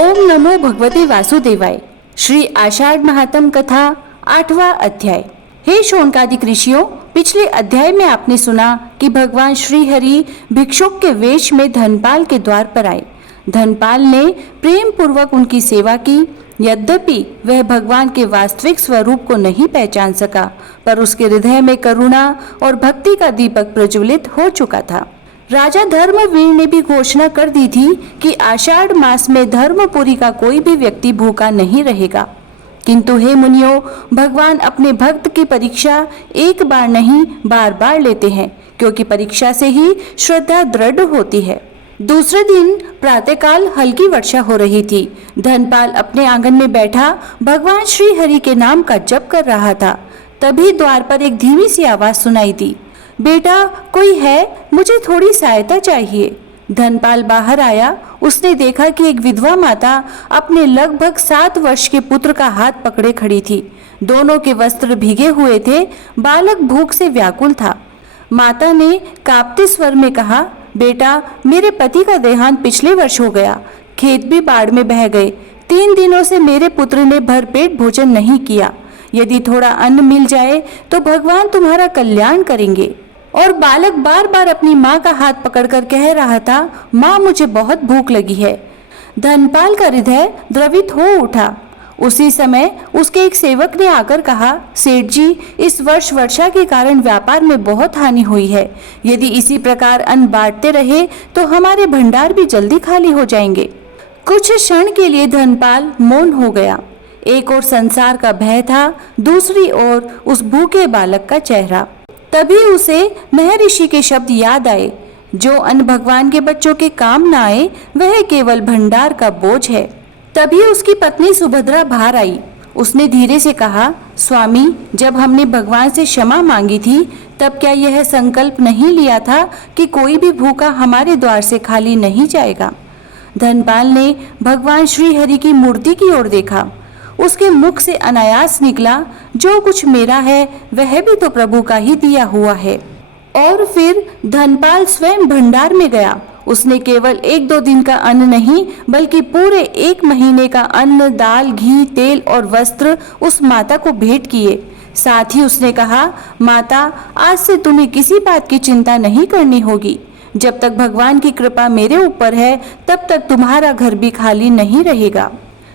ओम नमो भगवते वासुदेवाय। श्री आषाढ़ महात्म कथा 8वां अध्याय। हे शौनकादिक ऋषियों, पिछले अध्याय में आपने सुना कि भगवान श्री हरि भिक्षुक के वेश में धनपाल के द्वार पर आए। धनपाल ने प्रेम पूर्वक उनकी सेवा की। यद्यपि वह भगवान के वास्तविक स्वरूप को नहीं पहचान सका, पर उसके हृदय में करुणा और भक्ति का दीपक प्रज्वलित हो चुका था। राजा धर्मवीर ने भी घोषणा कर दी थी कि आषाढ़ मास में धर्मपुरी का कोई भी व्यक्ति भूखा नहीं रहेगा। किंतु हे मुनियों, भगवान अपने भक्त की परीक्षा एक बार नहीं बार बार लेते हैं, क्योंकि परीक्षा से ही श्रद्धा दृढ़ होती है। दूसरे दिन प्रातःकाल हल्की वर्षा हो रही थी। धनपाल अपने आंगन में बैठा भगवान श्री हरि के नाम का जप कर रहा था। तभी द्वार पर एक धीमी सी आवाज सुनाई दी, बेटा कोई है, मुझे थोड़ी सहायता चाहिए। धनपाल बाहर आया। उसने देखा कि एक विधवा माता अपने लगभग 7 वर्ष के पुत्र का हाथ पकड़े खड़ी थी। दोनों के वस्त्र भीगे हुए थे। बालक भूख से व्याकुल था। माता ने कांपते स्वर में कहा, बेटा मेरे पति का देहांत पिछले वर्ष हो गया। खेत भी बाढ़ में बह गए। 3 दिनों से मेरे पुत्र ने भरपेट भोजन नहीं किया। यदि थोड़ा अन्न मिल जाए तो भगवान तुम्हारा कल्याण करेंगे। और बालक बार बार अपनी माँ का हाथ पकड़कर कह रहा था, माँ मुझे बहुत भूख लगी है। धनपाल का हृदय द्रवित हो उठा। उसी समय उसके एक सेवक ने आकर कहा, सेठ जी, इस वर्ष वर्षा के कारण व्यापार में बहुत हानि हुई है। यदि इसी प्रकार अन्न बांटते रहे तो हमारे भंडार भी जल्दी खाली हो जाएंगे। कुछ क्षण के लिए धनपाल मौन हो गया। एक ओर संसार का भय था, दूसरी ओर उस भूखे बालक का चेहरा। तभी उसे महर्षि के शब्द याद आए, जो अन्न भगवान के बच्चों के काम न आए वह केवल भंडार का बोझ है। तभी उसकी पत्नी सुभद्रा बाहर आई। उसने धीरे से कहा, स्वामी, जब हमने भगवान से क्षमा मांगी थी तब क्या यह संकल्प नहीं लिया था कि कोई भी भूखा हमारे द्वार से खाली नहीं जाएगा। धनपाल ने भगवान श्री हरि की मूर्ति की ओर देखा। उसके मुख से अनायास निकला, जो कुछ मेरा है वह भी तो प्रभु का ही दिया हुआ है। और फिर धनपाल स्वयं भंडार में गया। उसने केवल 1-2 दिन का अन्न नहीं, बल्कि पूरे 1 महीने का अन्न, दाल, घी, तेल और वस्त्र उस माता को भेंट किए। साथ ही उसने कहा, माता, आज से तुम्हें किसी बात की चिंता नहीं करनी होगी। जब तक भगवान की कृपा मेरे ऊपर है तब तक तुम्हारा घर भी खाली नहीं रहेगा।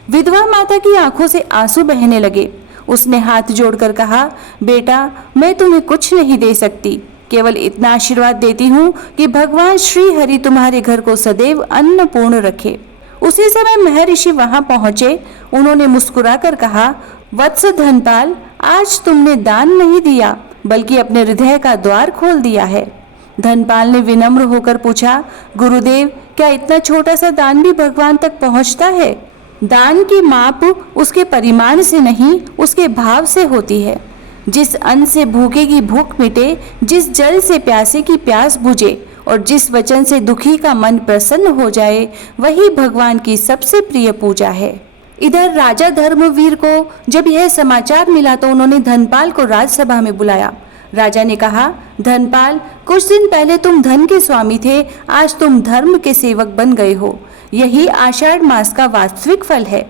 विधवा माता की आंखों से आंसू बहने लगे। उसने हाथ जोड़कर कहा, बेटा मैं तुम्हें कुछ नहीं दे सकती, केवल इतना आशीर्वाद देती हूँ कि भगवान श्री हरि तुम्हारे घर को सदैव अन्नपूर्ण रखे। उसी समय महर्षि वहां पहुंचे। उन्होंने मुस्कुराकर कहा, वत्स धनपाल, आज तुमने दान नहीं दिया बल्कि अपने हृदय का द्वार खोल दिया है। धनपाल ने विनम्र होकर पूछा, गुरुदेव, क्या इतना छोटा सा दान भी भगवान तक पहुंचता है? दान की माप उसके परिमाण से नहीं, उसके भाव से होती है। जिस अन्न से भूखे की भूख मिटे, जिस जल से प्यासे की प्यास बुझे और जिस वचन से दुखी का मन प्रसन्न हो जाए, वही भगवान की सबसे प्रिय पूजा है। इधर राजा धर्मवीर को जब यह समाचार मिला तो उन्होंने धनपाल को राजसभा में बुलाया। राजा ने कहा, धनपाल, कुछ दिन पहले तुम धन के स्वामी थे, आज तुम धर्म के सेवक बन गए हो। यही आषाढ़ मास का वास्तविक फल है।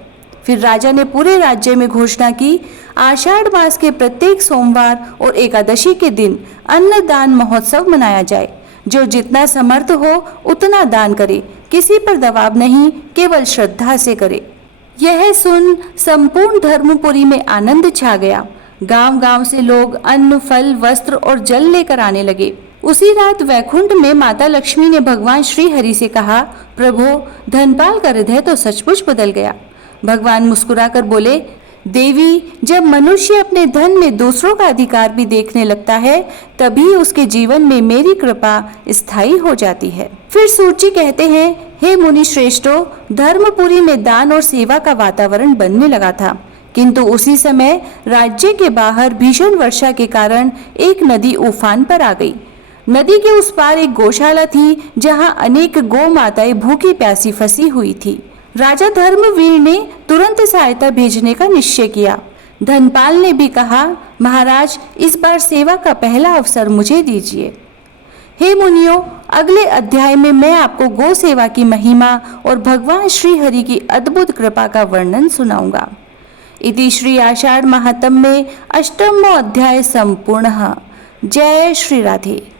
फिर राजा ने पूरे राज्य में घोषणा की, आषाढ़ मास के प्रत्येक सोमवार और एकादशी के दिन अन्नदान महोत्सव मनाया जाए। जो जितना समर्थ हो उतना दान करे, किसी पर दबाव नहीं, केवल श्रद्धा से करे। यह सुन संपूर्ण धर्मपुरी में आनंद छा गया। गांव-गांव से लोग अन्न, फल, वस्त्र और जल लेकर आने लगे। उसी रात वैकुंठ में माता लक्ष्मी ने भगवान श्री हरि से कहा, प्रभु, धनपाल का हृदय तो सचमुच बदल गया। भगवान मुस्कुराकर बोले, देवी, जब मनुष्य अपने धन में दूसरों का अधिकार भी देखने लगता है तभी उसके जीवन में मेरी कृपा स्थायी हो जाती है। फिर सूर्य कहते हैं, हे मुनि श्रेष्ठों, धर्मपुरी में दान और सेवा का वातावरण बनने लगा था। किंतु उसी समय राज्य के बाहर भीषण वर्षा के कारण एक नदी उफान पर आ गई। नदी के उस पार एक गौशाला थी, जहां अनेक गौ माताएं भूखी प्यासी फंसी हुई थी। राजा धर्मवीर ने तुरंत सहायता भेजने का निश्चय किया। धनपाल ने भी कहा, महाराज, इस बार सेवा का पहला अवसर मुझे दीजिए। हे मुनियों, अगले अध्याय में मैं आपको गौ सेवा की महिमा और भगवान श्री हरि की अद्भुत कृपा का वर्णन सुनाऊंगा। इति श्री आषाढ़ महात्म्ये में अष्टमो अध्याय संपूर्णः। जय श्री राधे।